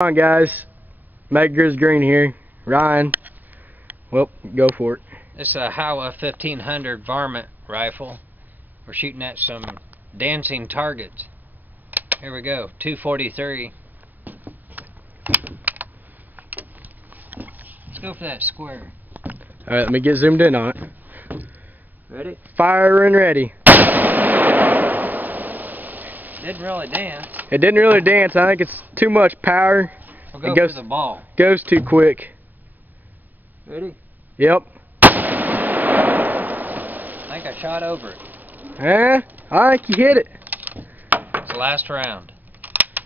Come on, guys. Medgar's Green here. Ryan. Well, go for it. This is a Howa 1500 varmint rifle. We're shooting at some dancing targets. Here we go. 243. Let's go for that square. Alright, let me get zoomed in on it. Ready? Fire and ready. Didn't really dance. It didn't really dance. I think it's too much power. We'll go It goes, for the ball. Goes too quick. Ready? Yep. I think I shot over it. I think you hit it. It's the last round.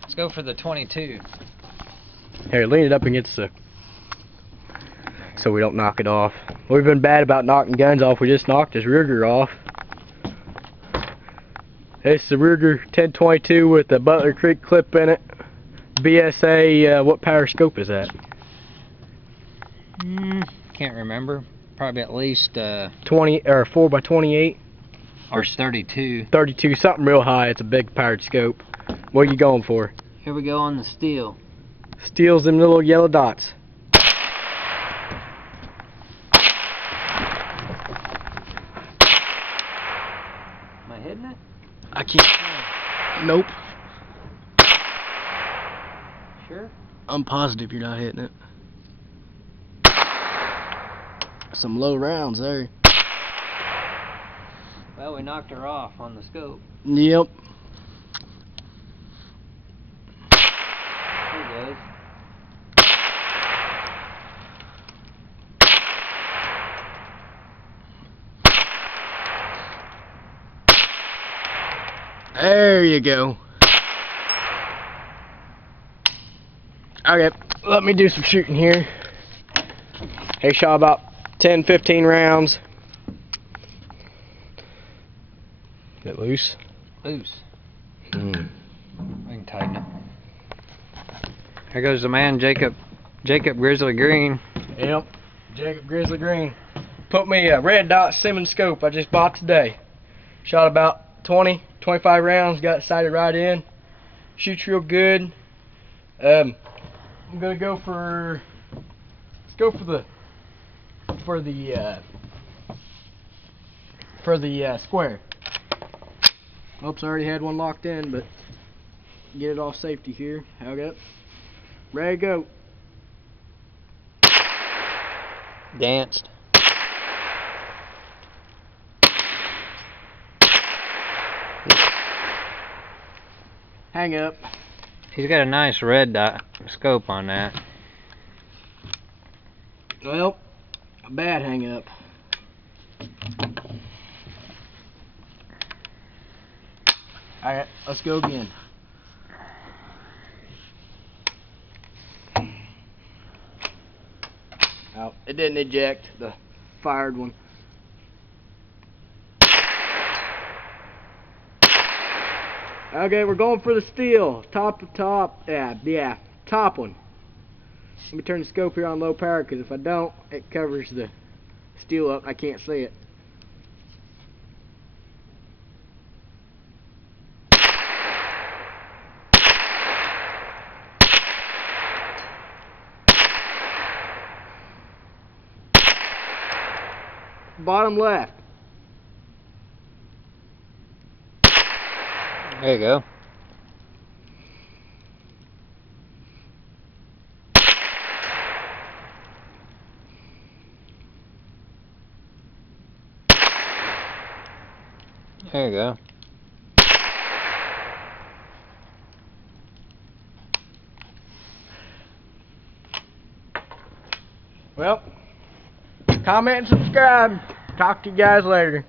Let's go for the 22. Here, lean it up against the... so we don't knock it off. We've been bad about knocking guns off. We just knocked his Ruger off. It's the Ruger 1022 with the Butler Creek clip in it. BSA, what power scope is that? Can't remember. Probably at least 20 or 4x28 or 32. 32, something real high. It's a big powered scope. What are you going for? Here we go on the steel. Steals them little yellow dots. Am I hitting it? I can't. Nope. Sure? I'm positive you're not hitting it. Some low rounds there. Well, we knocked her off on the scope. Yep. There it goes. There you go. Okay, let me do some shooting here. Hey, shot about 10-15 rounds. Is it loose? Loose. We can tighten it. Here goes the man, Jacob Grizzly Green. Yep, Jacob Grizzly Green. Put me a red dot Simmons scope I just bought today. Shot about 20-25 rounds, got it sighted right in. Shoots real good. I'm gonna go for, let's go for the square. Oops, I already had one locked in, but get it off safety here. Okay, ready to go. Danced. Hang up. He's got a nice red dot scope on that. Well, a bad hang up. Alright, let's go again. Oh, it didn't eject, the fired one. Okay, we're going for the steel. Top, yeah, top one. Let me turn the scope here on low power, because if I don't, it covers the steel up. I can't see it. Bottom left. There you go. There you go. Well, comment and subscribe. Talk to you guys later.